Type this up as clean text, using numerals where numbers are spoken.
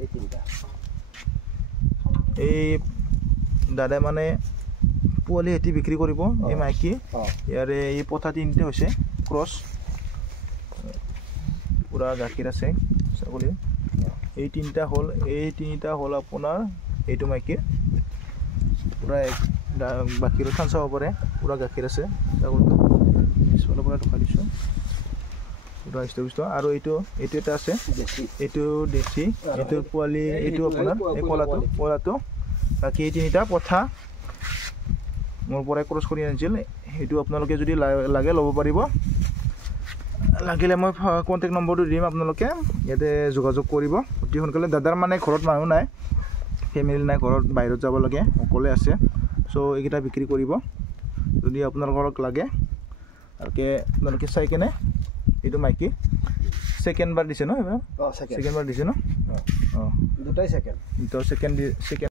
এই তিনটা এই দাদাই মানে পোৱালি এটি বিক্ৰী কৰিব এই মাইকী ইয়াৰে এই পথা তিনিটা হৈছে ক্ৰছ পুৰা গাখীৰ আছে ছাগলী এই তিনিটা হ'ল আপোনাৰ এইটো মাইকী পুৰা গাখীৰৰ থান চাব পাৰে পুৰা গাখীৰ আছে ছাগলীটো পিছফালৰ পৰা দেখা দিছোঁ পুৰা ইষ্ট আৰু এইটো এটা আছে এইটো দেশী এইটো পোৱালি এইটো আপোনাৰ এই কলাটো বাকী এই তিনিটা পথা মোৰ পৰাই ক্ৰছ কৰি আনিছিল সেইটো আপোনালোকে যদি লাগে ল'ব পাৰিব লাগিলে মই কণ্টেক্ট নম্বৰটো দিম আপোনালোকে ইয়াতে যোগাযোগ কৰিব অতি সোনকালে দাদাৰ মানে ঘৰত মানুহ নাই ফেমিলি নাই ঘৰত বাহিৰত যাব লাগে অকলে আছে চ' এইকেইটা বিক্ৰী কৰিব যদি আপোনালোকক লাগে ভালকৈ আপোনালোকে চাই কেনে এইটো মাইকী ছেকেণ্ড বাৰ দিছে ন এইবাৰ ছেকেণ্ড বাৰ দিছে ন দুটাই ছেকেণ্ড ছেকেণ্ড